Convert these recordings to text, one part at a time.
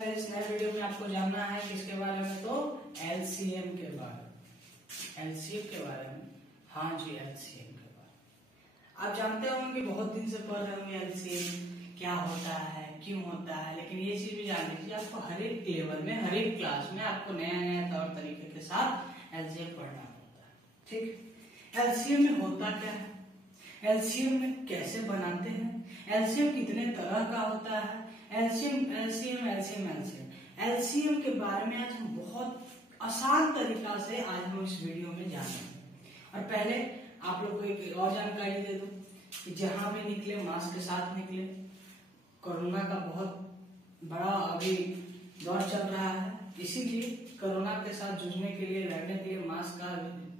इस नए वीडियो में आपको जानना है किसके बारे में, तो एलसीएम के बारे में। एलसीएम के बारे में, हाँ जी, एलसीएम के बारे में। आप जानते होंगे, बहुत दिन से पढ़ रहे होंगे एलसीएम क्या होता है, क्यों होता है, लेकिन ये चीज भी जान लीजिए, आपको हर एक लेवल में, हर एक क्लास में आपको नया नया तौर तरीके के साथ एलसीएम पढ़ना होता है। ठीक, एलसीएम में होता क्या है, एलसीएम में कैसे बनाते हैं, एलसीएम कितने तरह का होता है, एलसीएम के बारे में आज हम बहुत आसान तरीका से आज हम इस वीडियो में जानेंगे। और पहले आप लोग को एक और जानकारी दे दूं कि जहां भी निकले मास्क के साथ निकले। कोरोना का बहुत बड़ा अभी दौर चल रहा है, इसीलिए कोरोना के साथ जूझने के लिए, लड़ने के लिए मास्क का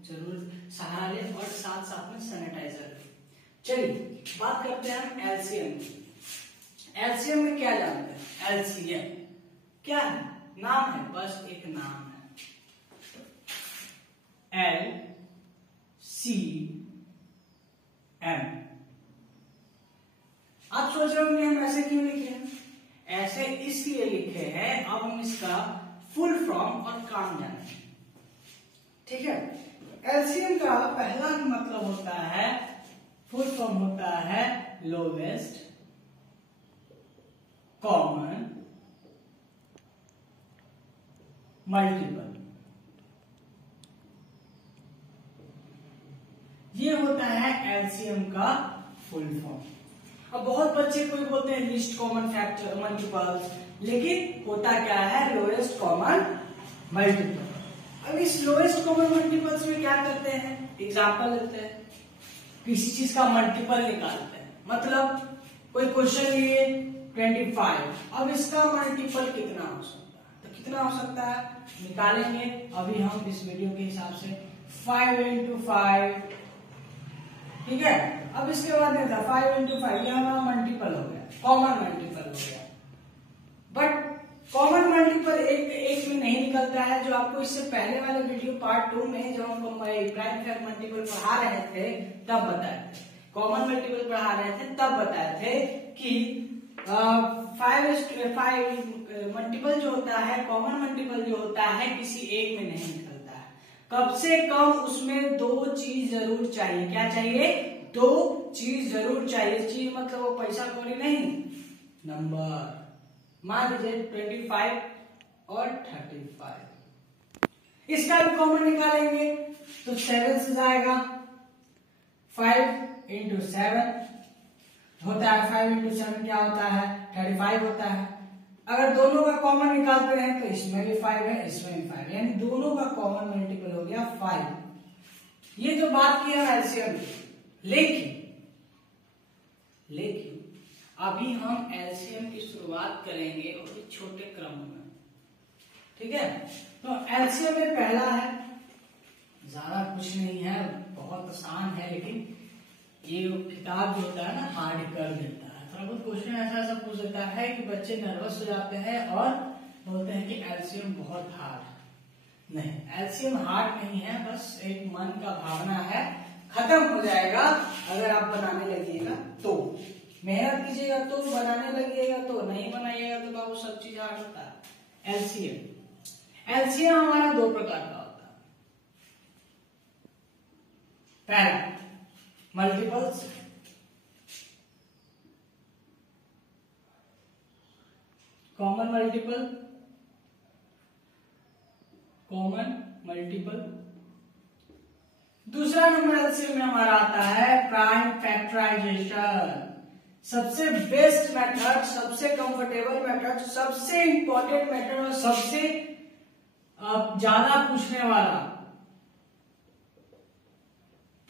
जरूर सहारा ले और साथ साथ में सैनिटाइजर। चलिए बात करते हैं हम एलसीएम की। एलसीएम में क्या जानते हैं, एलसीएम क्या है, नाम है, बस एक नाम है, एल सी एम। आप सोच रहे होंगे हम ऐसे क्यों लिखे हैं, ऐसे इसलिए लिखे हैं, अब हम इसका फुल फॉर्म और काम जानेंगे। ठीक है, एलसीएम का पहला मतलब होता है, फुल फॉर्म होता है लोवेस्ट कॉमन मल्टीपल। ये होता है एलसीएम का फुल फॉर्म। अब बहुत बच्चे कोई बोलते हैं लीस्ट कॉमन फैक्टर मल्टीपल्स, लेकिन होता क्या है, लोएस्ट कॉमन मल्टीपल। अब इस लोएस्ट कॉमन मल्टीपल्स में क्या करते हैं, एग्जांपल लेते हैं, किसी चीज का मल्टीपल निकालते हैं। मतलब कोई क्वेश्चन लिए 25, अब इसका मल्टीपल कितना हो सकता है, तो कितना हो सकता है निकालेंगे अभी हम इस वीडियो के हिसाब से 5 into 5। ठीक है, अब इसके बाद 5 into 5 ये हमारा मल्टीपल हो गया, कॉमन मल्टीपल हो गया। बट कॉमन मल्टीपल एक में नहीं निकलता है, जो आपको इससे पहले वाले वीडियो पार्ट 2 में जब हम प्राइम फैक्ट मल्टीपल पढ़ा रहे थे तब बताए थे, कॉमन मल्टीपल पढ़ा रहे थे तब बताए थे कि 5 मल्टीपल जो होता है, कॉमन मल्टीपल जो होता है, किसी एक में नहीं निकलता है। कम से कम उसमें दो चीज जरूर चाहिए। क्या चाहिए, दो चीज जरूर चाहिए। चीज मतलब वो पैसा कौड़ी नहीं, नंबर। मान लीजिए 25 और 35, इसका भी कॉमन निकालेंगे तो 7 से जाएगा, 5 into 7 होता है, 5 into 7 क्या होता है, 35 होता है। अगर दोनों का कॉमन निकालते हैं तो इसमें भी 5 है, इसमें भी 5 है, यानी दोनों का कॉमन मल्टीपल हो गया 5। ये तो बात की है एलसीएम की। लेकिन अभी हम एलसीएम की शुरुआत करेंगे और एक छोटे क्रम में। ठीक है, तो एलसीएम में पहला है, ज्यादा कुछ नहीं है, बहुत आसान है, लेकिन ये किताब जो होता है ना हार्ड कर देता है। थोड़ा बहुत क्वेश्चन ऐसा पूछ देता है कि बच्चे नर्वस हो जाते हैं और बोलते हैं कि एलसीएम बहुत हार्ड। नहीं, एलसीएम हार्ड नहीं है, बस एक मन का भावना है, खत्म हो जाएगा अगर आप बनाने लगिएगा तो। मेहनत कीजिएगा तो, बनाने लगिएगा तो, नहीं बनाइएगा तो बाबू सब चीज हार्ड होता है। एलसीएम हमारा दो प्रकार का होता है। पहला मल्टीपल्स, कॉमन मल्टीपल। दूसरा नंबर एलसीएम में हमारा आता है प्राइम फैक्टराइजेशन। सबसे बेस्ट मेथड, सबसे कंफर्टेबल मेथड, सबसे इंपॉर्टेंट मेथड और सबसे ज्यादा पूछने वाला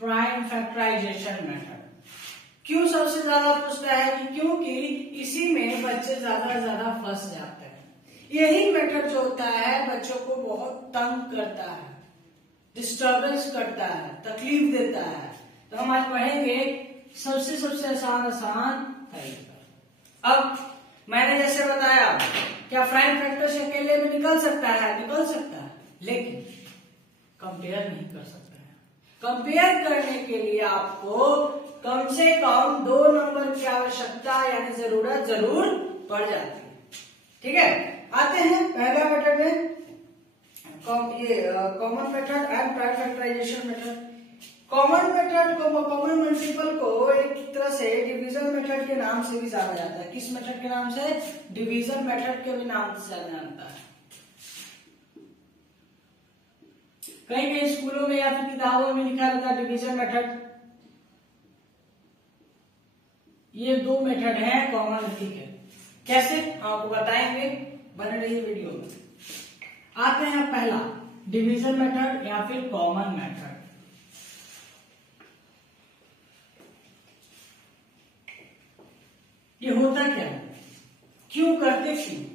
प्राइम फैक्टराइजेशन मेथड। क्यों सबसे ज्यादा पूछता है, कि क्योंकि इसी में बच्चे ज्यादा से ज्यादा फंस जाते हैं। यही मेथड जो होता है बच्चों को बहुत तंग करता है, डिस्टर्बेंस करता है, तकलीफ देता है। तो हम आज पढ़ेंगे सबसे आसान तरीका। अब मैंने जैसे बताया, क्या प्राइम फैक्टर से अकेले में निकल सकता है, निकल सकता है, लेकिन कंपेयर नहीं कर सकता है। कंपेयर करने के लिए आपको कम से कम 2 नंबर की आवश्यकता यानी जरूरत जरूर पड़ जाती है। ठीक है, आते हैं पहला मेथड में common method and prime factorisation method. Common method को, कॉमन मल्टीपल को एक तरह से डिवीजन मेथड के नाम से भी जाना जाता है। किस मेथड के नाम से? डिवीजन मेथड के भी नाम से जाना जाता है। कई कई स्कूलों में या फिर किताबों में लिखा रहता है डिवीजन मेथड। ये दो मेथड है कॉमन, ठीक है। कैसे हम आपको बताएंगे, बने रहिए वीडियो में। आते हैं पहला डिवीजन मेथड या फिर कॉमन मेथड। ये होता क्या है, क्यों करते क्यों?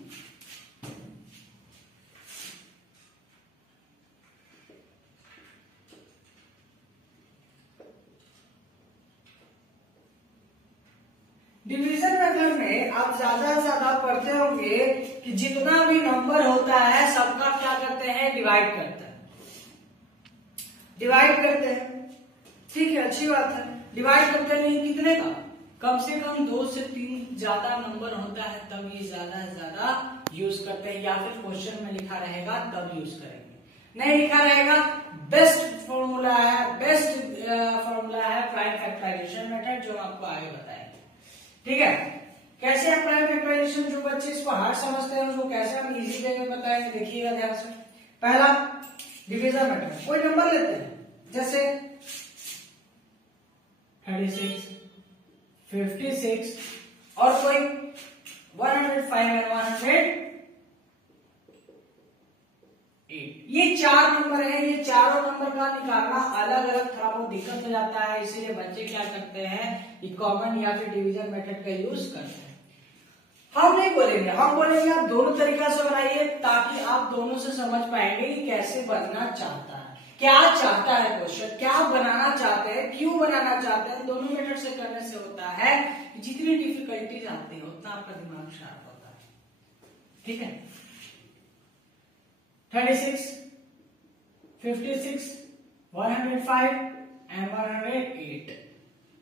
डिवीजन मेथड में आप ज्यादा से ज्यादा पढ़ते होंगे कि जितना भी नंबर होता है सबका क्या करते हैं, डिवाइड करते हैं। डिवाइड करते हैं, ठीक है, अच्छी बात है। डिवाइड करते नहीं, कितने का? कम से कम 2 से 3 ज्यादा नंबर होता है तब ये ज्यादा से ज्यादा यूज करते हैं, या फिर क्वेश्चन में लिखा रहेगा तब यूज करेंगे। नहीं लिखा रहेगा, बेस्ट फॉर्मूला है, बेस्ट फॉर्मूला है प्राइम फैक्टराइजेशन मेथड, जो आपको आगे बताएंगे। ठीक है, कैसे है प्राइम फैक्टराइजेशन? जो बच्चे इसको हार्ड समझते हैं उसको कैसे हम इजी वे में बताएंगे, देखिएगा ध्यान से। पहला डिवीजन मेथड, कोई नंबर लेते हैं जैसे 36, 56 और कोई 105 और 108। ये 4 नंबर है, ये चारों नंबर का निकालना अलग अलग थोड़ा बहुत दिक्कत हो जाता है, इसीलिए बच्चे क्या करते हैं, ये कॉमन या फिर डिवीजन मेथड का यूज करते हैं। हम नहीं बोलेंगे, हम बोलेंगे आप दोनों तरीका से बनाइए, ताकि आप दोनों से समझ पाएंगे कि कैसे बनना चाहता है, क्या चाहता है क्वेश्चन, क्या बनाना चाहते हैं, क्यों बनाना चाहते हैं। दोनों मेथड से करने से होता है जितनी डिफिकल्टीज आती है उतना आपका दिमाग शार्प होता है। ठीक है, 36, 56, 105 एंड 108,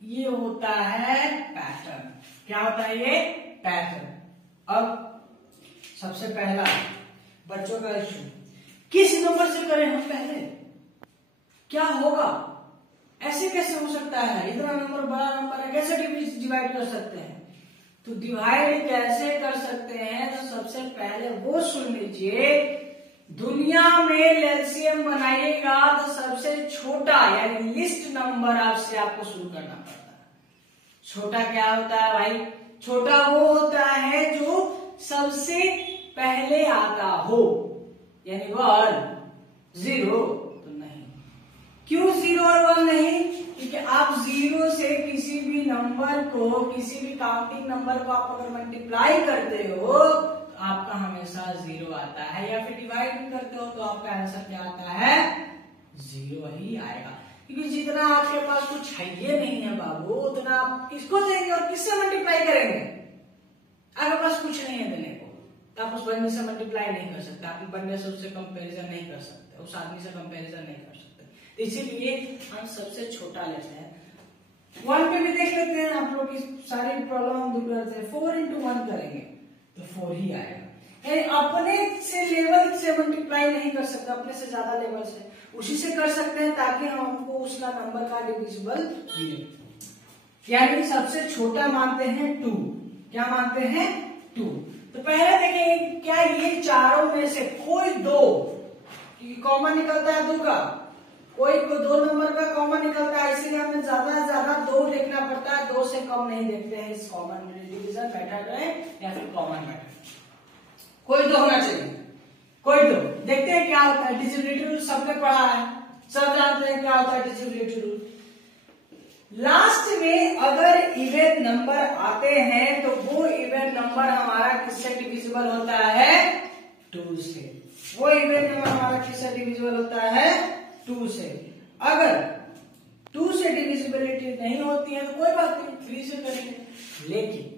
ये होता है पैटर्न। क्या होता है ये? पैटर्न। अब सबसे पहला बच्चों का इश्यू, किस नंबर से करें हम पहले? क्या होगा? ऐसे कैसे हो सकता है, इतना नंबर बड़ा नंबर है, कैसे डिवाइड कर सकते हैं? तो डिवाइड कैसे कर सकते हैं, तो सबसे पहले वो सुन लीजिए। दुनिया में एलसीएम बनाइएगा तो सबसे छोटा यानी लिस्ट नंबर आपसे आपको शुरू करना पड़ता है। छोटा क्या होता है भाई? छोटा वो होता है जो सबसे पहले आता हो, यानी 1, 0 तो नहीं। क्यों 0 और 1 नहीं? क्योंकि आप 0 से किसी भी नंबर को, किसी भी काउंटिंग नंबर को आप अगर मल्टीप्लाई करते हो तो आपका हमेशा 0 आता है, या फिर डिवाइड भी करते हो तो आपका आंसर क्या आता है? 0 ही आएगा। क्योंकि जितना आपके पास कुछ है ये नहीं है बाबू, उतना आप किसको देंगे और किससे मल्टीप्लाई करेंगे? आपके पास कुछ नहीं है देने को, तो आप उस बंदे से मल्टीप्लाई नहीं कर सकते, आप बंदे से उससे कंपैरिजन नहीं कर सकते, उस आदमी से कंपैरिजन नहीं कर सकते। तो इसीलिए हम सबसे छोटा लेते हैं। 1 पे भी देख लेते हैं, आप लोग की सारी प्रॉब्लम हम दूर करते हैं। 4 into 1 करेंगे तो 4 ही आएगा। अपने से लेवल से मल्टीप्लाई नहीं कर सकते, अपने से ज्यादा लेवल से उसी से कर सकते हैं, ताकि हमको उसका नंबर का डिविजिबल मिले। यानी सबसे छोटा मानते हैं 2। क्या मानते हैं? 2। तो पहले देखें, क्या ये चारों में से कोई 2 कॉमन निकलता है? 2 का कोई 2 नंबर का कॉमन निकलता है, इसीलिए हमें ज्यादा से ज्यादा 2 देखना पड़ता है, 2 से कम नहीं देखते हैं इस कॉमन डिवीजन मेथड में या फिर कॉमन मेथड। कोई 2 होना चाहिए, कोई 2। देखते हैं क्या होता है। डिविजिबिलिटी रूल सबने पढ़ा है, सब जानते हैं क्या होता है डिविजिबिलिटी रूल। लास्ट में अगर इवन नंबर आते हैं तो वो इवन नंबर हमारा किससे डिविजिबल होता है? 2 से। वो इवन नंबर हमारा किससे डिविजिबल होता है? 2 से। अगर 2 से डिविजिबिलिटी नहीं होती है तो कोई बात नहीं, 3 से करेंगे, लेकिन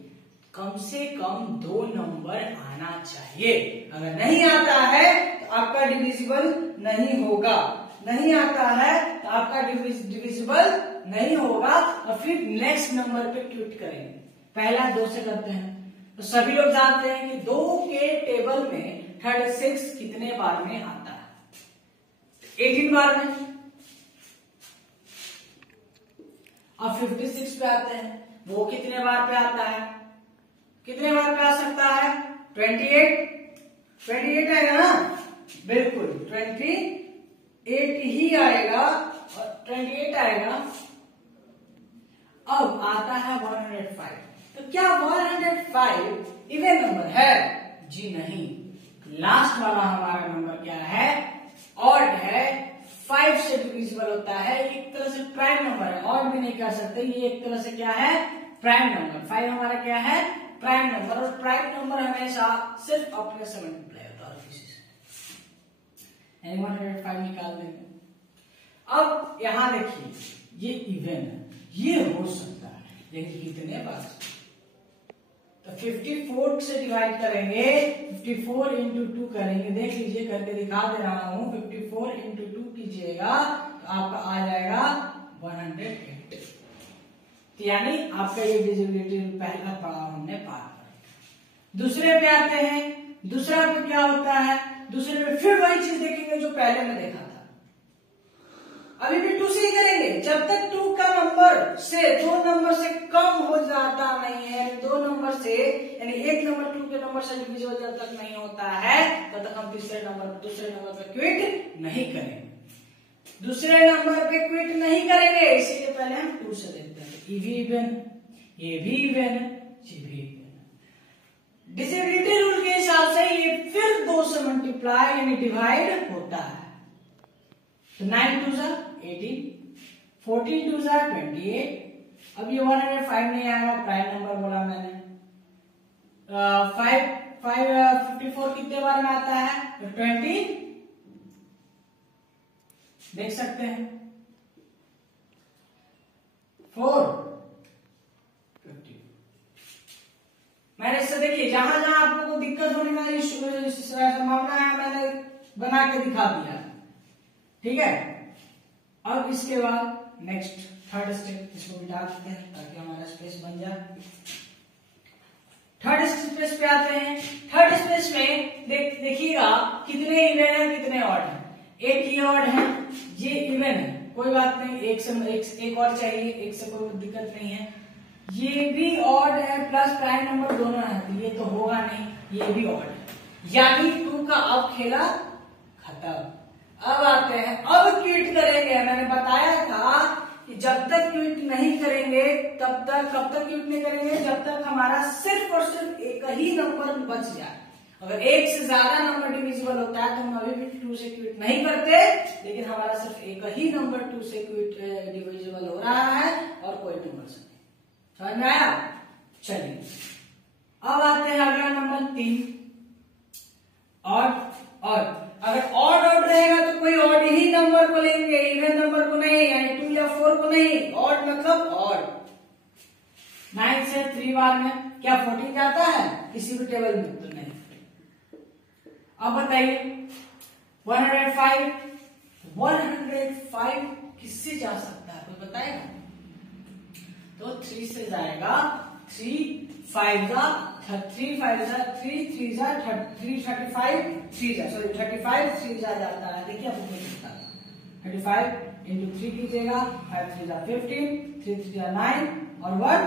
कम से कम 2 नंबर आना चाहिए। अगर नहीं आता है तो आपका डिविजिबल नहीं होगा, नहीं आता है तो आपका डिविजिबल नहीं होगा, और फिर नेक्स्ट नंबर पे क्विट करेंगे। पहला 2 से करते हैं तो सभी लोग जानते हैं कि 2 के टेबल में 36 कितने बार में आता है? 18 बार में। अब 56 पे आते हैं, वो कितने बार पे आता है? कितने बार पे आ सकता है? 28 आएगा ना, बिल्कुल 28 ही आएगा और 28 आएगा। अब आता है 105। तो क्या 105 इवन नंबर है? जी नहीं, लास्ट वाला हमारा नंबर क्या है? ऑड है, 5 से डिविजिबल होता है, एक तरह से प्राइम नंबर है, ऑड भी नहीं कह सकते, ये एक तरह से क्या है? Prime number. 5 हमारा क्या है? Prime number. और प्राइम नंबर हमेशा सिर्फ अपने से मल्टीप्लाई होता है और किसी से। 105 निकाल देंगे। अब यहां देखिए, ये इवन है, ये हो सकता है, लेकिन कितने बार? तो 54 से डिवाइड करेंगे, 54 इंटू 2 करेंगे, देख लीजिए करके दिखा दे रहा हूं। 54 इंटू 2 कीजिएगा तो आपका आ जाएगा 108। यानी आपका ये डिविजिबिलिटी पहला पड़ाव हमने पार कर। दूसरे पे आते हैं। दूसरा पे क्या होता है? दूसरे पे फिर वही चीज देखेंगे जो पहले में देखा था। अभी भी 2 से ही करेंगे, जब तक 2 का नंबर से 2 नंबर से कम हो जाता नहीं है, 2 नंबर से यानी एक नंबर 2 के नंबर से डिविजिबल जब तक नहीं होता है तब तक हम दूसरे नंबर पे क्विट नहीं करेंगे। दूसरे नंबर पे क्विट नहीं करेंगे, इसीलिए पहले हम 2 से देखते हैं। ये भी इवन, ये भी इवन, ये भी इवन। डिविजिबिलिटी रूल के हिसाब से ये फिर 2 से मल्टीप्लाई यानी डिवाइड होता है। तो 9 2 जा 18, 14 2 जा 28। अब ये 105 नहीं आएगा, प्राइम नंबर बोला मैंने। 54 कितने बार में आता है? तो 20 देख सकते हैं। 4 50। मैंने इससे देखिए जहां जहां आप लोगों को दिक्कत होने वाली संभावना है मैंने बना के दिखा दिया, ठीक है। अब इसके बाद नेक्स्ट थर्ड स्टेप, इसको मिटा देते हैं ताकि हमारा स्पेस बन जाए। थर्ड स्पेस पे आते हैं। थर्ड स्पेस में देखिएगा कितने इवन है कितने ऑड है। एक ही ऑड है, ये इवन है, कोई बात नहीं, एक और चाहिए, एक से कोई दिक्कत नहीं है। ये भी ऑड है प्लस प्राइम नंबर दोनों है, तो ये तो होगा नहीं, ये भी ऑड है, यानी 2 का अब खेला खत्म। अब आते हैं, अब क्विट करेंगे। मैंने बताया था कि जब तक क्विट नहीं करेंगे तब तक, कब तक क्विट नहीं करेंगे? जब तक हमारा सिर्फ और सिर्फ एक ही नंबर बच जाए। अगर एक से ज्यादा नंबर डिविजिबल होता है तो हम अभी भी 2 से क्विट नहीं करते, लेकिन हमारा सिर्फ एक ही नंबर 2 से क्विट डिविजिबल हो रहा है और कोई नंबर से नहीं। समझ में आया? चलिए अब आते हैं अगला नंबर 3, ऑड। अगर ऑड रहेगा तो कोई ऑड ही नंबर को लेंगे, इवन नंबर को नहीं, यानी 2 या 4 को नहीं। ऑड मतलब ऑड। 9 से 3 बार में क्या 14 जाता है किसी भी टेबल में? तो नहीं। अब बताइए 105 किससे जा सकता है, कोई बताएगा? तो 3 से जाएगा। 3 5 जा 3 5 जा 3 3 जा 35 3 जा, सॉरी 35 3 जा जाता है। देखिए आपको क्या दिखता है। 35 इंटू 3 कीजिएगा, 5 3 जा 15, 3 3 जा 9 और 1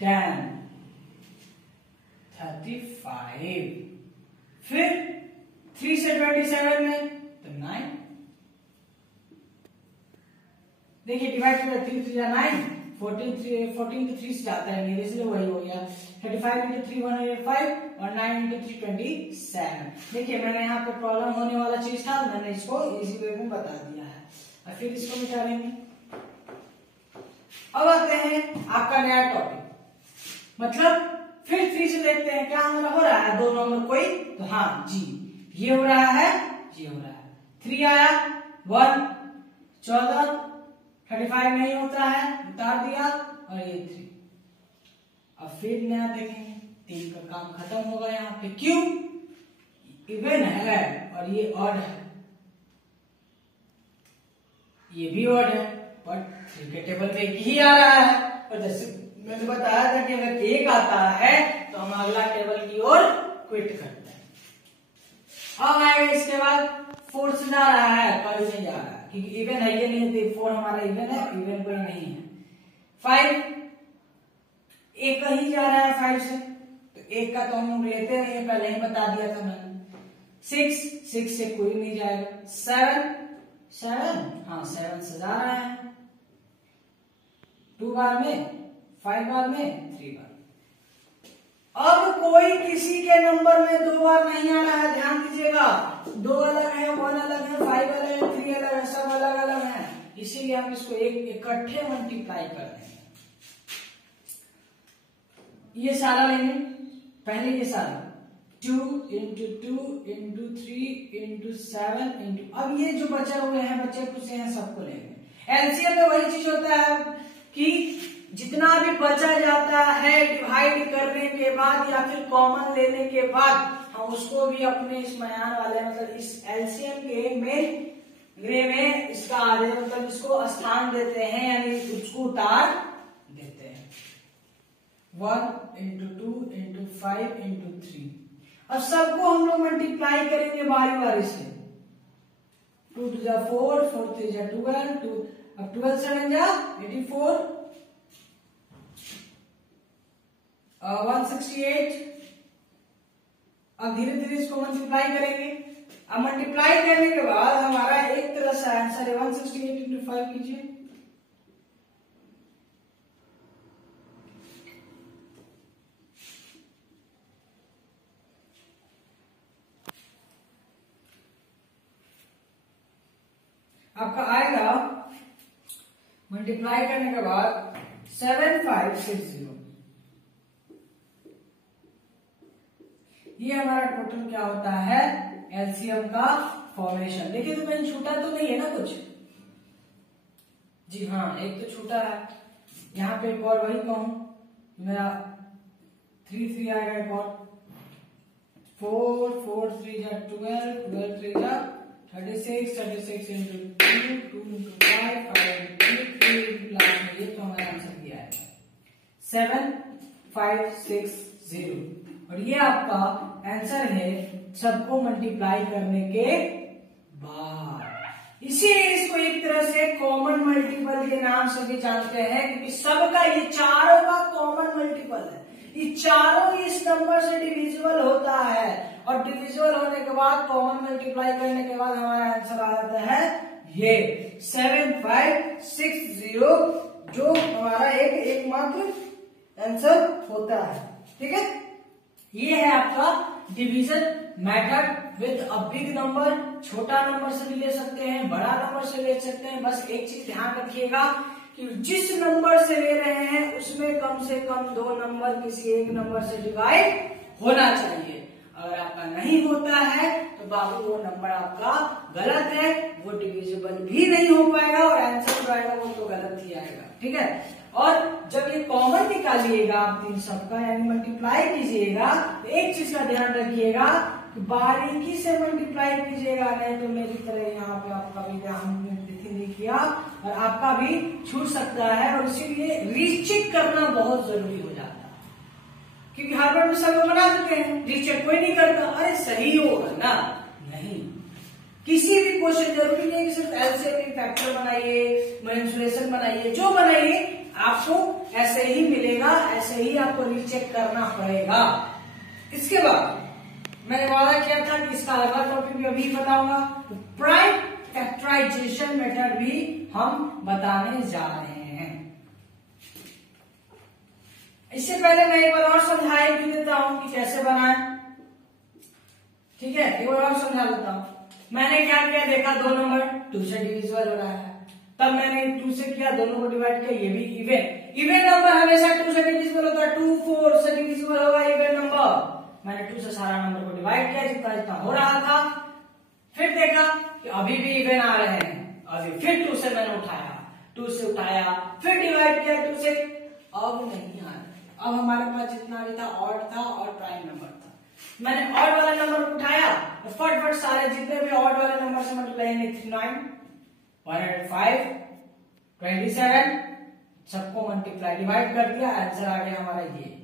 10 35। फिर 3 से 27 में तो 9, देखिए डिवाइड कर 3 3 जा 9, 14 तो 3 से जाता है मेरे, इसलिए वही हो गया। 35 इंटू 3 105 और 9 इंटू 3 27। देखिए मैंने यहाँ पे प्रॉब्लम होने वाला चीज था, मैंने इसको इजी वे में बता दिया है। और फिर इसको मिटा लेंगे। अब आते हैं आपका नया टॉपिक, मतलब फिर 3 से देखते हैं क्या हमारा हो रहा है 2 नंबर कोई, तो हाँ जी ये हो रहा है, ये हो रहा है। 3 आया 1 14, 35 नहीं होता है, उतार दिया और ये 3। अब फिर नया देखेंगे, 3 का काम खत्म होगा यहाँ पे। क्यों? इवन है और ये ऑड है, ये भी ऑड है, बट 3 के टेबल पे एक ही आ रहा है। और जैसे मैंने बताया था कि अगर 1 आता है तो हम अगला टेबल की ओर क्विट करते हैं। अब आएगा इसके बाद 4 से जा रहा है, कभी नहीं जा रहा है क्योंकि इवन है ये नहीं थे, 4 हमारा इवन है, इवन कोई नहीं है। 5 एक ही जा रहा है 5 से, तो 1 का तो हम लोग लेते नहीं है, पहले ही बता दिया था मैंने। 6 से कोई नहीं जाएगा। 7 हाँ 7 से जा रहा है 2 बार में, 5 बार में, 3 बार। अब कोई किसी के नंबर में 2 बार नहीं आ रहा है, ध्यान दीजिएगा। 2 अलग है, 1 अलग है, 5 अलग है, 3 अलग है, सब अलग अलग है, इसीलिए हम इसको इकट्ठे मल्टीप्लाई कर देंगे। ये सारा लेंगे, पहले ये सारा 2 into 2 into 3 into 7 into, अब ये जो बचे हुए हैं, बच्चे कुछ हैं, सबको लेंगे। एलसीएम में वही चीज होता है कि जितना भी बचा जाता है डिवाइड करने के बाद या फिर कॉमन लेने के बाद, हम उसको भी अपने इस मयान वाले मतलब इस एलसीएम के में इसका आधे मतलब इसको स्थान देते हैं, यानी उसको उतार देते हैं। 1 into 2 into 5 into 3। अब सबको हम लोग मल्टीप्लाई करेंगे बारी बारी से। 2 2 जा 4, 4 3 जा 12, अब 12 7 जा 84, 168। अब धीरे धीरे इसको मल्टीप्लाई करेंगे। अब मल्टीप्लाई करने के बाद हमारा एक तरह से आंसर है 168 into 5 कीजिए। आपका आएगा मल्टीप्लाई करने के बाद 7560। ये हमारा टोटल क्या होता है, एलसीएम का फॉर्मेशन। देखिए तो मैंने छूटा तो नहीं है ना कुछ, जी हाँ एक तो छूटा है। यहाँ पे एक और वही कहूं, मेरा 3 3 आएगा, एक और 4 4 3 जा 12, 12 3 जा 36, 36 into 2, 2 into 5, 5 into 3 into last में ये तो हमारा आंसर दिया है 7560। और ये आपका आंसर है सबको मल्टीप्लाई करने के बाद। इसीलिए इसको एक तरह से कॉमन मल्टीपल के नाम से भी जानते हैं, क्योंकि सबका ये चारों का कॉमन मल्टीपल है। ये चारों इस नंबर से डिविजिबल होता है, और डिविजिबल होने के बाद कॉमन मल्टीप्लाई करने के बाद हमारा आंसर आ जाता है ये 7560, जो हमारा एकमात्र आंसर होता है। ठीक है, ये है आपका division method with a big number. छोटा नंबर से भी ले सकते हैं, बड़ा नंबर से ले सकते हैं। बस एक चीज ध्यान रखिएगा कि जिस नंबर से ले रहे हैं उसमें कम से कम 2 नंबर किसी एक नंबर से डिवाइड होना चाहिए। अगर आपका नहीं होता है तो बाबू वो नंबर आपका गलत है, वो डिविजिबल भी नहीं हो पाएगा और आंसर जो आएगा वो तो गलत ही आएगा। ठीक है, और जब ये कॉमन निकालिएगा आप इन सबका यानी मल्टीप्लाई कीजिएगा, तो एक चीज का ध्यान रखिएगा कि बारीकी से मल्टीप्लाई कीजिएगा, नहीं तो मेरी तरह यहाँ पे आपका भी ध्यान नहीं किया और आपका भी छूट सकता है। और इसीलिए रीचेक करना बहुत जरूरी हो जाता है, क्योंकि हर बार में सब लोग बना देते हैं, रीचेक कोई नहीं करता। अरे सही होगा ना, नहीं, किसी भी क्वेश्चन जरूरी नहीं कि सिर्फ एलसीएम फैक्टर बनाइए, मेंसुरेशन बनाइए, जो बनाइए आपको ऐसे ही मिलेगा, ऐसे ही आपको रीचेक करना पड़ेगा। इसके बाद मैंने वादा किया था कि इसका अगला टॉपिक भी अभी बताऊंगा, प्राइम फैक्टराइजेशन मेथड भी हम बताने जा रहे हैं। इससे पहले मैं एक बार और समझा भी देता हूं कि कैसे बनाएं। ठीक है, एक बार और समझा देता हूं। मैंने क्या किया, देखा 2 नंबर 2 से डिविजिबल हो रहा है, तब मैंने 2 से किया, दोनों को डिवाइड किया। ये भी इवन नंबर हमेशा 2 से डिविजिबल होता है, 2 4 से डिविजिबल होगा इवन नंबर। मैंने 2 से सारा नंबर को डिवाइड किया जितना जितना हो रहा था, फिर देखा कि अभी भी इवन आ रहे हैं, अभी फिर 2 से मैंने उठाया, 2 से उठाया, फिर डिवाइड किया 2 से, अब नहीं आ रहा। अब हमारे पास जितना भी था ऑड था और प्राइम नंबर था। मैंने ऑड वाला नंबर उठाया तो फटफट सारे जितने भी ऑड वाले नंबर से मल्टीप्लाई 9 105 27 सबको मल्टीप्लाई डिवाइड कर दिया, आंसर आ गया हमारा ये।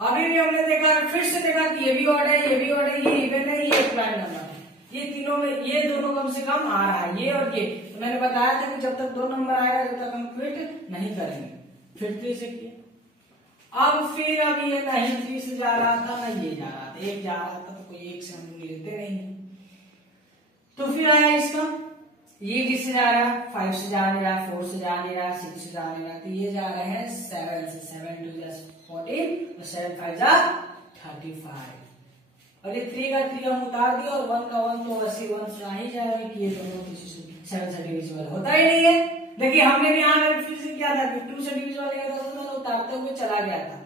अभी भी हमने देखा, फिर से देखा कि ये भी ऑड है, ये भी ऑड है, ये इवन है, ये प्राइम नंबर है। ये तीनों में ये दोनों कम से कम आ रहा है, ये और ये। तो मैंने बताया था कि जब तक 2 नंबर आएगा जब तक हम फिट नहीं करेंगे। फिट 3 से किया। अब फिर अब ये नहीं 3 से जा रहा था, ना ये जा रहा था, एक जा रहा था, तो कोई एक से हम लेते नहीं। तो फिर आया इसका, ये जिससे जा रहा है 5 से जा नहीं रहा, 4 से जा नहीं रहा, 6 से जा नहीं रहा, तो ये जा रहे हैं 7 से। 7 2 14 और 7 5 जा 35। और ये 3 का 3 हम उतार दिया और 1 का 1 तो वैसे 1 से आ ही जाएगा कि ये दोनों किसी से 7 से डिविजिबल होता ही नहीं है। देखिए हमने भी यहाँ कंफ्यूजन किया था कि 2 से डिविजिबल नहीं होता तो मैंने उतारते हुए चला गया था,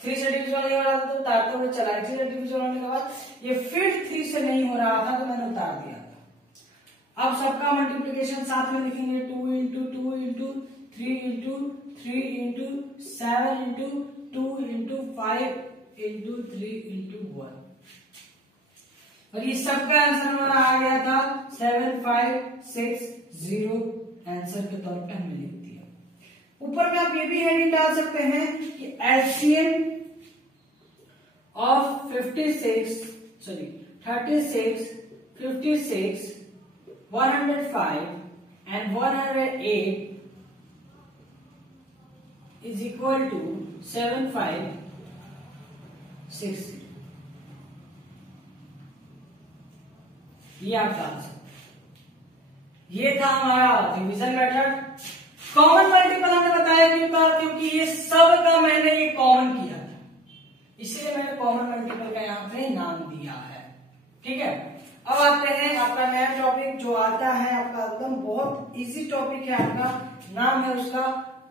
3 से डिविजिबल नहीं हो रहा था तो उतारते हुए चला गया, 3 से डिविजिबल होने के बाद ये फिर 3 से नहीं हो रहा था तो मैंने उतार दिया था। अब सबका मल्टीप्लीकेशन साथ में लिखेंगे, 2 into 2 into 3 into 3 into 7 into 2 into 5 into 3 into 1। और ये सबका आंसर हमारा आ गया था 7 5 6 0। आंसर के तौर पे हमने लिख दिया। ऊपर में आप ये भी हेडिंग डाल सकते हैं कि LCM of 36 56 105 and 108 is equal to 7560। ये आप डाल सकते। ये था हमारा डिवीजन मेथड। कॉमन मल्टीपल हमने बताया क्योंकि ये सब का मैंने ये कॉमन किया था, इसलिए मैंने कॉमन मल्टीपल का यहाँ पे नाम दिया है। ठीक है, अब आते हैं आपका नया टॉपिक जो आता है आपका एकदम बहुत इजी टॉपिक है आपका, नाम है उसका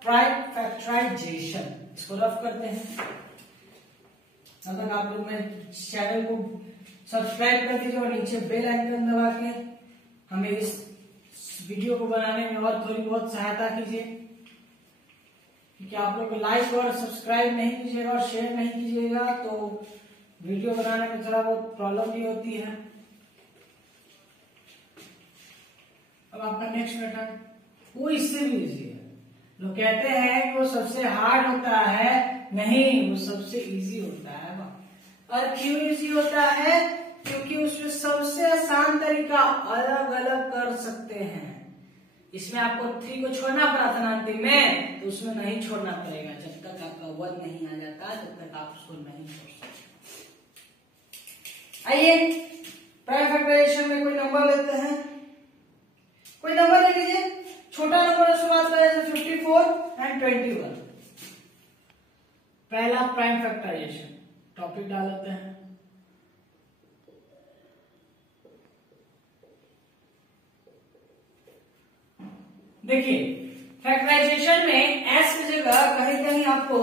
प्राइम फैक्टराइजेशन। इसको रफ करते हैं। तब तक आप लोग मेरे चैनल को सब्सक्राइब कर दीजिए और नीचे बेल आइकन दबा के हमें इस वीडियो को बनाने में और थोड़ी बहुत सहायता कीजिए, क्योंकि आप लोग लाइक और सब्सक्राइब नहीं कीजिएगा और शेयर नहीं कीजिएगा तो वीडियो बनाने में थोड़ा बहुत प्रॉब्लम भी होती है। अब आपका नेक्स्ट मेथड वो इससे भी इजी है। लोग कहते हैं कि वो सबसे हार्ड होता है, नहीं, वो सबसे इजी होता है। और क्यों इजी होता है? क्योंकि उसमें सबसे आसान तरीका अलग अलग कर सकते हैं। इसमें आपको 3 को छोड़ना पड़ा था ना अंतिम में, तो उसमें नहीं छोड़ना पड़ेगा। जब तक आपका 1 नहीं आ जाता तब तक आप उसको नहीं छोड़ सकते। आइए प्राइम फैक्टराइजेशन में कोई नंबर लेते हैं। कोई नंबर ले लीजिए, छोटा नंबर शुरुआत करें 54 and 21। पहला प्राइम फैक्टराइजेशन टॉपिक डाल लेते हैं। देखिए फैक्टराइजेशन में एस की जगह कहीं कहीं आपको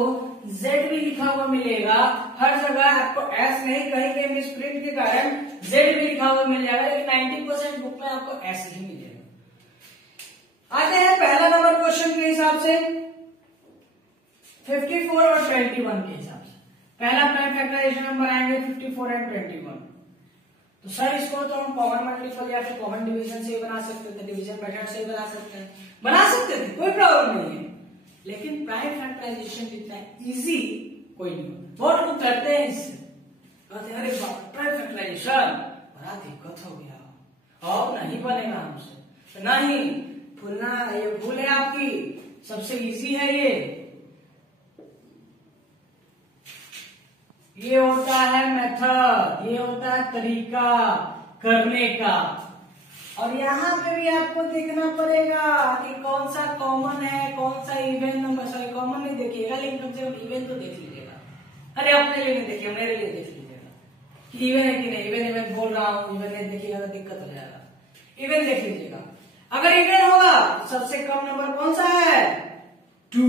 जेड भी लिखा हुआ मिलेगा। हर जगह आपको एस नहीं, कहीं कहीं मिसप्रिंट के कारण जेड भी लिखा हुआ मिल जाएगा, लेकिन 90% बुक में आपको एस ही मिलेगा। आते हैं पहला नंबर क्वेश्चन के हिसाब से 54 और 21 के हिसाब से। पहला प्राइम फैक्टराइजेशन नंबर आएंगे 54 and 21। तो सर इसको तो हम कॉमन मल्टीपल या फिर कॉमन डिवीजन से ही बना सकते थे, डिवीजन मेथड से ही बना सकते थे, कोई प्रॉब्लम नहीं है। लेकिन प्राइम फैक्टराइजेशन जितना इजी कोई नहीं होता। बहुत लोग करते हैं इससे, कहते हैं अरे प्राइम फैक्टराइजेशन बड़ा दिक्कत हो गया, अब नहीं बनेगा हमसे। तो नहीं, भूलना, ये भूल है आपकी, सबसे इजी है ये होता है मेथड, ये होता है तरीका करने का। और यहाँ पे भी आपको देखना पड़ेगा कि कौन सा कॉमन है, कौन सा इवन नंबर। सॉरी कॉमन नहीं देखिएगा, लेकिन कम से कम इवन तो देख लीजिएगा। अरे अपने लिए नहीं देखिए, मेरे लिए देख लीजिएगा कि इवन है कि नहीं। इवन बोल रहा हूँ, इवन नहीं देखिएगा तो दिक्कत हो जाएगा। इवन देख लीजिएगा। अगर इवन होगा सबसे कम नंबर कौन सा है? 2।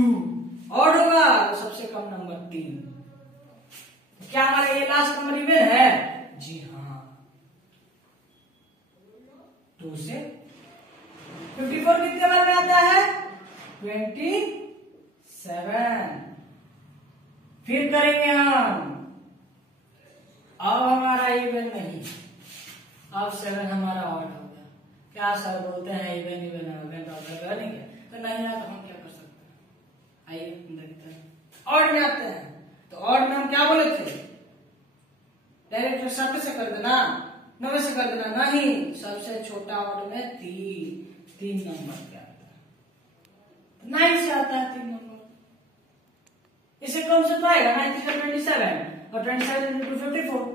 ऑड होगा तो सबसे कम नंबर 3। क्या हमारा ये लास्ट नंबर इवन है? जी हाँ। 2 से 54 कितने बार में आता है? 27। फिर करेंगे हम, अब हमारा इवन नहीं, अब 7 हमारा ऑड हो गया। क्या सर बोलते हैं इवन इवन तो नहीं है, तो नहीं है तो हम क्या कर आइए देखते हैं। ऑड में आते हैं तो ऑड में हम क्या बोले थे, डायरेक्ट 7 से कर देना, 9 से कर देना, नहीं, सबसे छोटा ऑड में 3 नंबर क्या आता है, 9 से आता है 3 नंबर। इसे कौन सा तो आएगा 9 3 27 और 27 into 54।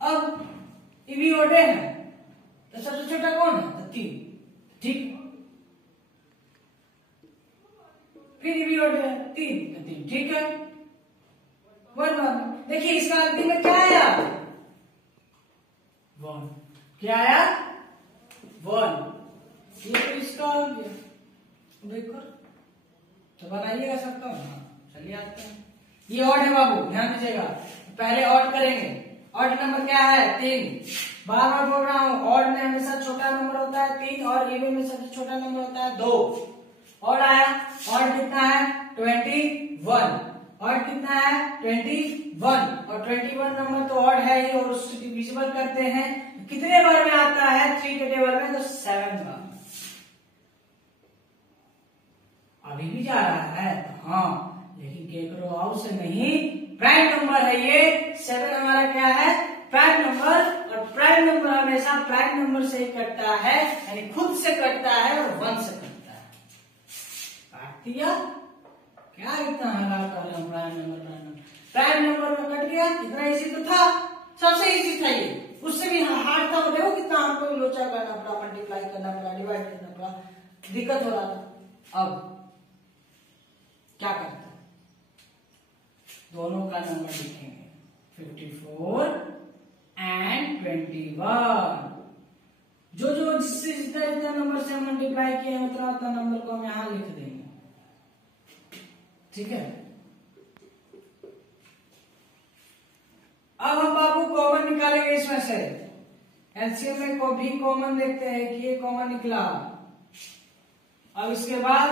अब ये भी ऑडे है तो सबसे छोटा कौन है, तो 3, ठीक। फिर ये भी ऑडे है 3 तो 3, ठीक है। देखिए इसका अंतिम में क्या आया, 1, क्या आया 1। ये तो इसका हो गया, देखो तो बनाइएगा सबका। चलिए आते हैं, ये ऑड है बाबू, ध्यान दीजिएगा। पहले ऑड करेंगे, ऑड नंबर क्या है 3। बार बार बोल रहा हूं, ऑड में हमेशा छोटा नंबर होता है 3 और इवन में सबसे छोटा नंबर होता है 2। ऑड आया, ऑड कितना है 21, ऑड कितना है 21 और 21 नंबर तो ऑड है ही और उससे डिविजिबल करते हैं, कितने बार में आता है 3 के टेबल में, तो 7 बार। अभी भी जा रहा है तो हाँ, लेकिन केकरो आउट से नहीं, प्राइम नंबर है ये 7 हमारा क्या है प्राइम नंबर, और प्राइम नंबर हमेशा प्राइम नंबर से ही कटता है, यानी खुद से कटता है और 1 से कटता है। काट दिया क्या, इतना हरा कर प्राइम नंबर में कट गया, इतना इजी तो था, सबसे इजी था ये, उससे भी हार्ड था। देखो कितना आपको लोचा करना पड़ा, मल्टीप्लाई करना पड़ा, डिवाइड करना पड़ा, दिक्कत हो रहा था। अब क्या करते हैं, दोनों का नंबर लिखेंगे 54 एंड 21। जो जिससे जितना नंबर से हम मल्टीप्लाई किए हैं उतना नंबर को हम यहां लिख देंगे, ठीक है। अब हम बाबू कॉमन निकालेंगे इसमें से, एलसीएम में को भी कॉमन देखते हैं कि ये कॉमन निकला। अब इसके बाद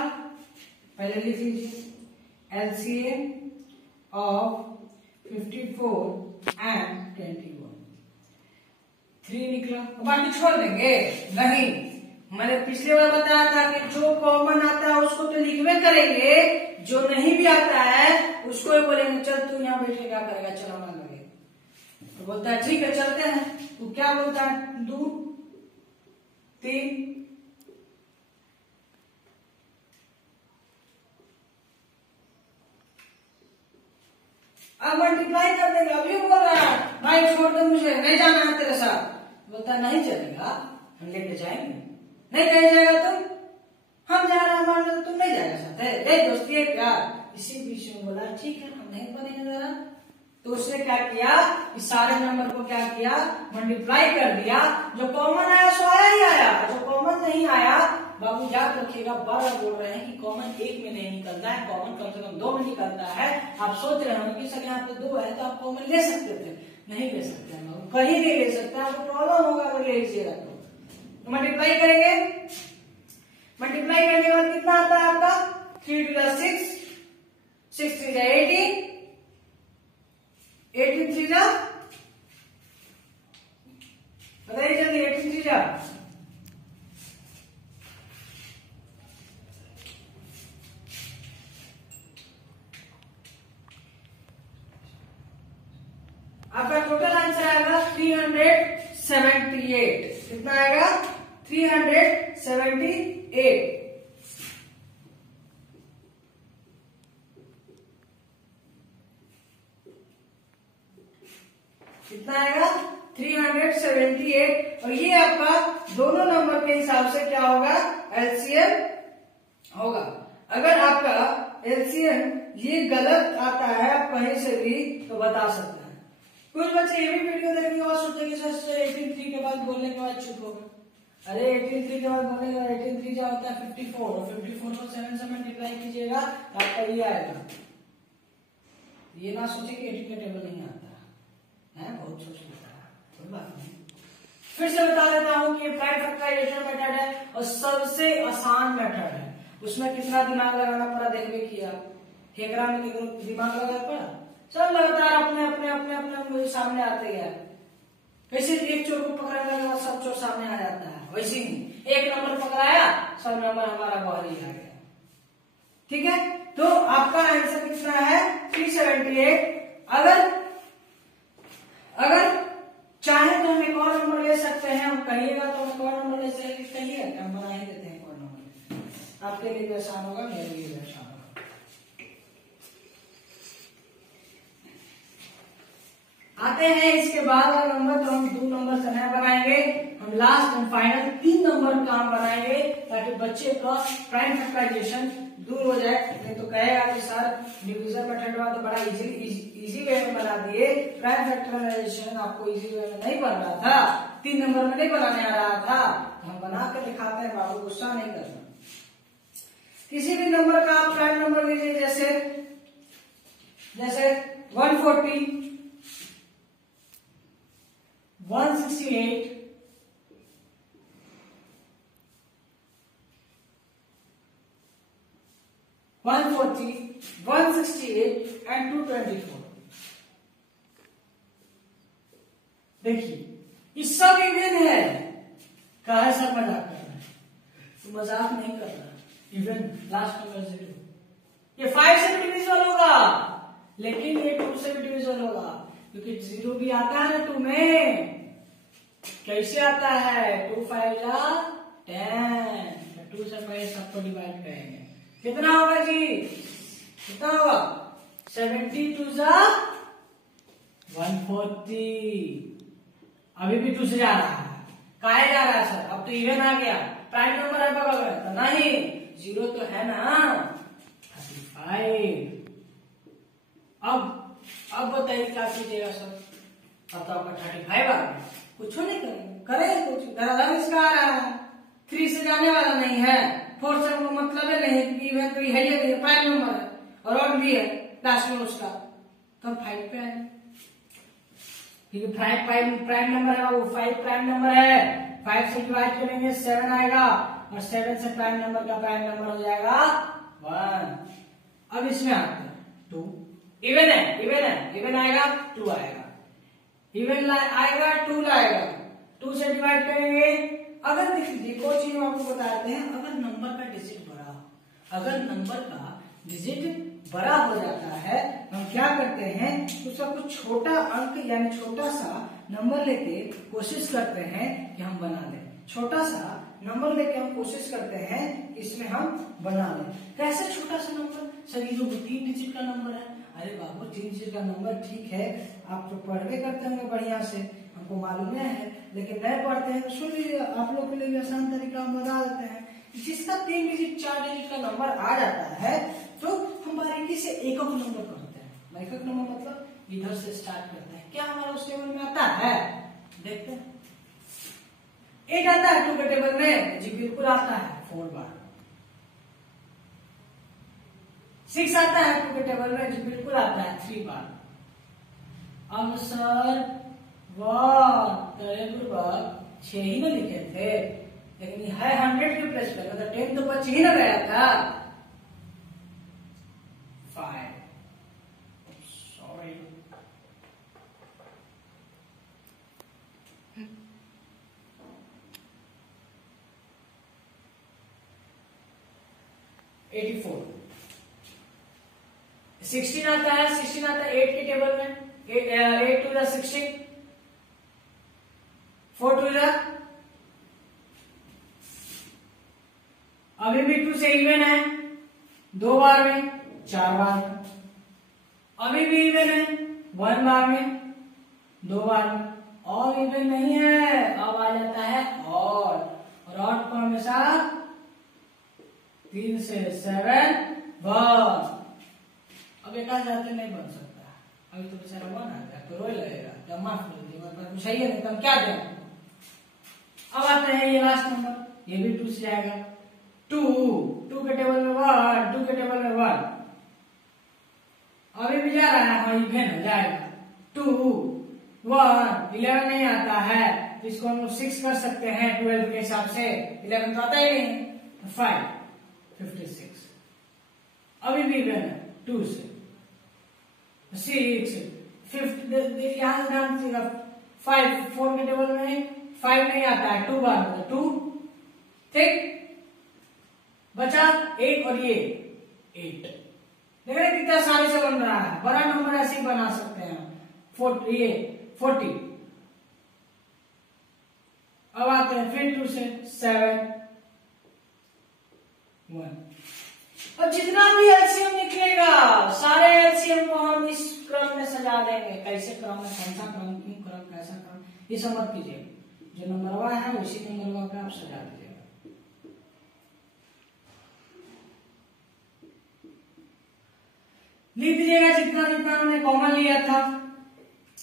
पहले लिख लीजिए LCM of 54 and 21, 3 निकला, बाकी छोड़ देंगे, नहीं, मैंने पिछले बार बताया था कि जो कॉमन आता है उसको तो लिखवे करेंगे, जो नहीं भी आता है उसको ही बोलेंगे चल तू यहाँ बैठ के क्या करेगा, चलो मन लगे, तो बोलता है ठीक है चलते हैं। तो क्या बोलता है 2 3 अब मल्टीप्लाई कर देगा। अभी बोल रहा है भाई छोड़ दो, मुझे नहीं जाना है तेरे साथ, बोलता नहीं चलेगा, हम लेके जाएंगे। नहीं कहीं जाएगा तुम, हम जा रहे हैं, मान लो तुम नहीं जाएगा साथ है, दोस्ती है प्यार। इसी बीच में बोला ठीक है हम नहीं बनेंगे जरा, तो उसने क्या किया, इस सारे नंबर को क्या किया मल्टीप्लाई कर दिया, जो कॉमन आया सो आया ही आया, जो कॉमन नहीं आया बाबू याद रखिएगा, बार बोल रहे हैं कि कॉमन 1 में नहीं निकलता है, कॉमन कम से कम 2 में निकलता है। आप सोच रहे हो कि सर यहाँ पे 2 है तो आप कॉमन ले सकते थे, नहीं ले सकते हैं, कहीं नहीं ले सकते, आपको प्रॉब्लम होगा अगर ले लीजिएगा तो। मल्टीप्लाई करेंगे, मल्टीप्लाई करने के बाद कितना आता है आपका 3 to 6, 6 3 18, 18 3 जा, बताइए जल्दी 18 3 जा, आपका टोटल आंसर आएगा 378। कितना आएगा 378। कितना आएगा 378, और ये आपका दोनों नंबर के हिसाब से क्या होगा एलसीएम होगा। अगर आपका एलसीएम ये गलत आता है आप कहीं से भी तो बता सकते हैं। कुछ बच्चे ये भी वीडियो देखने के बाद सोचते हैं सर 18 के बाद बोलने के बाद चुप होगा, अरे 18 के बाद बोलने के बाद 18 क्या होता है 54, और 54 को 7 से मल्टीप्लाई कीजिएगा तो आपका ये आएगा। ये ना सोचे कि 18 का टेबल नहीं आता है, बहुत सोच लेता है, कोई बात नहीं। फिर से बता देता हूँ कि प्राइम फैक्टराइजेशन मेथड है और सबसे आसान मेथड है, उसमें कितना दिमाग लगाना पड़ा देखने किया, ठेकरा में दिमाग लगा पड़ा, सब लगातार अपने अपने अपने अपने सामने आते गया। वैसे एक चोर को पकड़ने के बाद सब चोर सामने आ जाता है, वैसे ही एक नंबर पकड़ाया सब नंबर हमारा बाहर ही आ गया। ठीक है, तो आपका आंसर कितना है 378। अगर चाहे तो हम एक और नंबर ले सकते हैं, हम कहिएगा तो हम एक और नंबर ले सकते हैं, कहिए हम बना ही देते हैं एक और नंबर, आपके लिए भी आसान होगा, मेरे लिए भी आसान होगा। आते हैं इसके बाद वाला नंबर, तो हम 2 नंबर से नया बनाएंगे, हम लास्ट एंड फाइनल 3 नंबर का हम बनाएंगे, ताकि बच्चे का प्राइम फैक्टराइजेशन दूर हो जाए। नहीं तो कहेगा कि सर डिवीजन मेथड में तो बड़ा इजी वे में बना दिए, प्राइम फैक्टराइजेशन आपको इजी वे में नहीं बन रहा था, 3 नंबर में नहीं बनाने आ रहा था, तो हम बना कर दिखाते हैं, बाबू गुस्सा नहीं करना। किसी भी नंबर का आप प्राइम नंबर लीजिए, जैसे 140, 168, 140, 168 एंड 224। देखिए ये सब इवन है, कहा सब मजाक कर रहा है, तो मजाक नहीं कर रहा, इवन लास्ट नंबर 0, ये 5 से भी डिविजिबल होगा, लेकिन ये 2 से भी डिविजिबल होगा, क्योंकि 0 भी आता है ना 2 में, कैसे आता है 2 5 जा 10, 2 से पहले सबको डिवाइड करेंगे, कितना होगा जी, कितना होगा 72 जा 140, अभी भी 2 से जा रहा है, काहे जा रहा है सर, अब तो इवन आ गया, प्राइम नंबर है बगल में, तो नहीं 0 तो है ना 35। अब बताइए क्या कीजिएगा सर, अब तो आपका 35 आ गया, कुछ नहीं करेंगे, करें कुछ, इसका आ रहा है, 3 से जाने वाला नहीं है, 4 से मतलब है नहीं, इवन तो है ही प्राइम नंबर है, और ऑड भी है लास्ट में उसका, तो 5 पे आए, क्योंकि 5 प्राइम नंबर है, वो 5 प्राइम नंबर है, 5 से डिवाइड करेंगे 7 आएगा, और 7 से प्राइम नंबर का प्राइम नंबर हो जाएगा 1। अब इसमें आते हैं 2, इवन आएगा 2 आएगा, इवन आएगा 2 लाएगा, 2 से डिवाइड करेंगे, अगर देखिए एक और चीज हम आपको बताते हैं, अगर नंबर का डिजिट बड़ा हो जाता है, हम क्या करते हैं, उसका कुछ छोटा अंक यानी छोटा सा नंबर लेके कोशिश करते हैं कि हम बना लें, छोटा सा नंबर लेके हम कोशिश करते हैं इसमें हम बना लें। कैसे छोटा सा नंबर, सर ये जो 3 डिजिट का नंबर है, अरे बाबू 3 डिजिट का नंबर ठीक है, आप तो पढ़वे करते होंगे बढ़िया से, हमको मालूम है, लेकिन नहीं पढ़ते हैं तो सुन लीजिए, आप लोग के लिए आसान तरीका हम बता देते हैं। जिसका 3 डिजिट 4 डिजिट का नंबर आ जाता है, तो हम बारीकी से एकक नंबर करते हैं, एकक नंबर मतलब इधर से स्टार्ट करते हैं, क्या हमारा उस टेबल में आता है, देखते हैं 8 आता है 2 के टेबल में, जी बिल्कुल आता है 4 बार, 6 आता है 2 के टेबल में, जी बिल्कुल आता है 3 बार। अब सर वाह गुरुबाग 6 ही ना लिखे थे, लेकिन ये है 100 के प्लेस पे, मतलब 10 तो बच ही ना गया था, 5 सॉरी 84, 16 आता है 8 के टेबल में, 8 टू 16, 4 टू अभी भी 2 से इवन है, 2 बार में 4 बार में, अभी भी इवन है 1 बार में 2 बार में, और इवन नहीं है, अब आ जाता है और ऑड को हमेशा 3 से 7 1, अब एक जाते नहीं बन सकता, अभी तो बेचारा 1 आ गया तो रोए लगेगा, क्या माफ कर दीजिए, कुछ है नहीं तो हम क्या दें। अब आते हैं ये लास्ट नंबर, ये भी 2 से जाएगा, 2 के टेबल में 1, 2 के टेबल में 1, अभी भी जा रहा है, हाँ इवन हो जाएगा, 2 1 11 नहीं आता है, तो इसको हम लोग 6 कर सकते हैं 12 के हिसाब से, 11 तो आता ही नहीं, 5 56, अभी भी इवन है 2 से 6 5 यहाँ से ध्यान दीजिएगा, 5 4 के टेबल में 5 नहीं आता है, 2 बार मतलब 2, ठीक बचा 1 और ये 8। देख रहे कितना आसानी से बन रहा है, बड़ा नंबर ऐसे ही बना सकते हैं। 40। अब आते हैं फिर 2 से 7 1। अब जितना भी एलसीएम निकलेगा सारे एलसीएम को हम इस क्रम में सजा देंगे। कैसे क्रम में, कौन सा क्रम, क्यों क्रम, कैसा क्रम, ये सब मत कीजिए। जो नंबरवा है उसी नंबरवा पे आप सजा दीजिएगा। लिख दीजिएगा जितना जितना हमने कॉमन लिया था।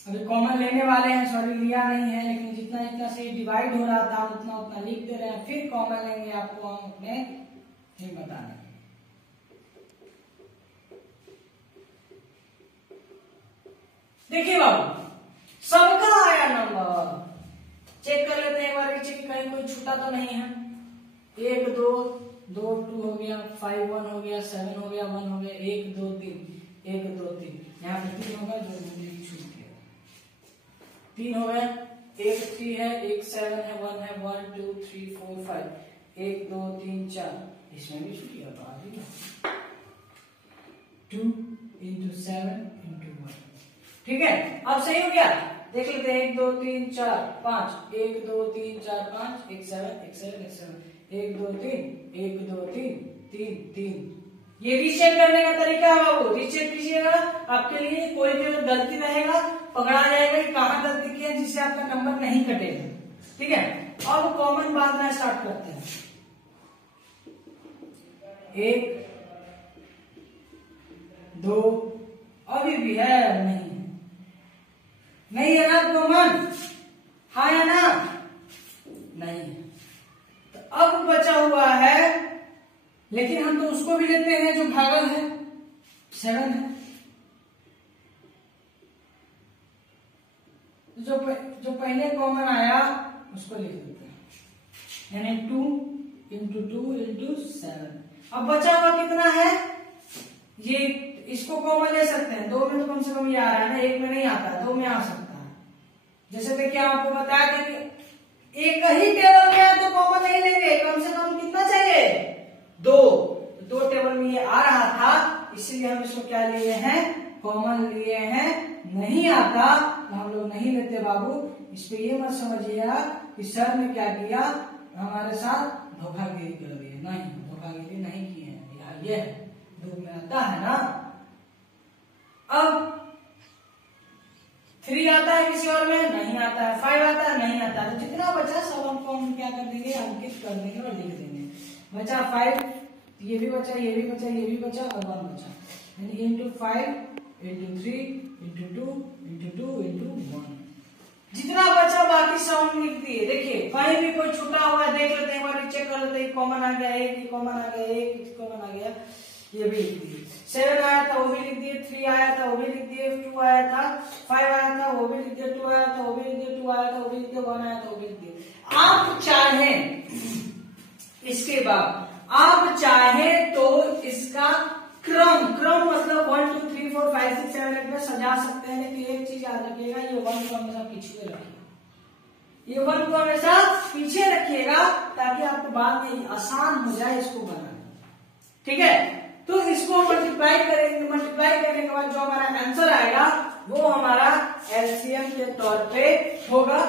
अभी कॉमन लेने वाले हैं, सॉरी लिया नहीं है, लेकिन जितना जितना से डिवाइड हो रहा था उतना उतना लिख दे रहे हैं। फिर कॉमन लेंगे, आपको हम अपने ठीक बता देंगे। देखिए बाबू, सबका आया नंबर, चेक कर लेते हैं एक बार कि कहीं कोई छूटा तो नहीं है। 1 2 2 2 हो गया, 5 1 हो गया, 7 हो गया, 1 हो गया, 1 2 3 1 2 3, यहाँ पे 3 होगा, जो छूट गया 3 हो गया, 1 3 है, 1 7 है, 1 है, 1 2 3 4 5, 1 2 3 4, इसमें भी छूट गया तो आ गया 2 into 7 into 1। ठीक है, अब सही हो गया। देख लेते हैं 1 2 3 4 5, 1 2 3 4 5, 1 7 1 7 1 7, 1 2 3 1 2 3 3 3। ये रीचेक करने का तरीका है बाबू, रीचेक कीजिएगा। आपके लिए कोई भी गलती रहेगा पकड़ा जाएगा कि कहाँ गलती की है, जिससे आपका नंबर नहीं कटेगा। ठीक है, अब कॉमन बांधना स्टार्ट करते हैं। 1 2, अभी भी है नहीं है ना कॉमन, हाँ है ना, नहीं है। तो अब बचा हुआ है, लेकिन हम तो उसको भी लेते हैं जो भागल है, 7 है। जो पहले कॉमन आया उसको लिख देते हैं, यानी 2 into 2 into 7। अब बचा हुआ कितना है, ये इसको कॉमन ले सकते हैं। 2 में तो कम से कम ये आ रहा है ना, 1 में नहीं आता, 2 में आ सकता है। जैसे देखिए आपको बताया था कि एक ही टेबल में है तो कॉमन नहीं लेंगे, कम से कम कितना चाहिए, 2 टेबल में ये आ रहा था, इसीलिए हम इसको क्या लिए हैं, कॉमन लिए हैं। नहीं आता तो हम लोग नहीं लेते बाबू। इस पे ये मत समझिएगा कि सर ने क्या किया, हमारे साथ धोखागिरी कर दी। नहीं, धोखागिरी नहीं की है, ये 2 में आता है ना। अब 3 आता है किसी और में, नहीं आता है, 5 आता है, नहीं आता है। तो जितना बचा सब हम क्या कर देंगे, अंकित कर देंगे और लिख देंगे। बचा 5, ये भी बचा, ये भी बचा, ये भी बचा और 1 बचा, यानी into 5 into 3 into 2 into 2 into 1। जितना बचा बाकी सब हम लिख दिए। देखिए कहीं भी कोई छूटा हुआ देख लेते हैं, एक बार चेक कर लेते हैं, कॉमन आ गया, एक कॉमन आ गया, एक कॉमन आ गया, ये भी लिख दिए। 7 आया था वो भी लिख दिए, 3 आया था वो भी लिख दिए, 2 आया था, 5 आया था वो भी लिख दिए, 2 आया था वो भी लिख दिए, 2 आया था वो भी लिख दिए, 1 आया था वो भी लिख दिए। आप चाहें इसके बाद आप चाहें तो इसका क्रम मतलब 1 2 3 4 5 6 7 8 में सजा सकते हैं, लेकिन एक चीज याद रखिएगा, ये 1 को हमेशा पीछे रखिएगा, ये 1 को हमेशा पीछे रखिएगा ताकि आपको बाद में आसान हो जाए इसको बनाना। ठीक है, तो इसको मल्टीप्लाई करेंगे, मल्टीप्लाई करने के बाद जो हमारा आंसर आएगा वो हमारा एलसीएम के तौर पे होगा।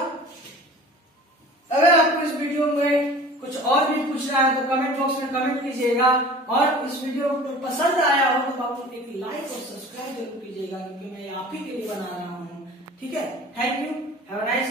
अगर आपको इस वीडियो में कुछ और भी पूछना है तो कमेंट बॉक्स में कमेंट कीजिएगा, और इस वीडियो को पसंद आया हो तो आप एक लाइक और सब्सक्राइब जरूर कीजिएगा, क्योंकि मैं आप ही के लिए बना रहा हूँ। ठीक है, thank you, have a nice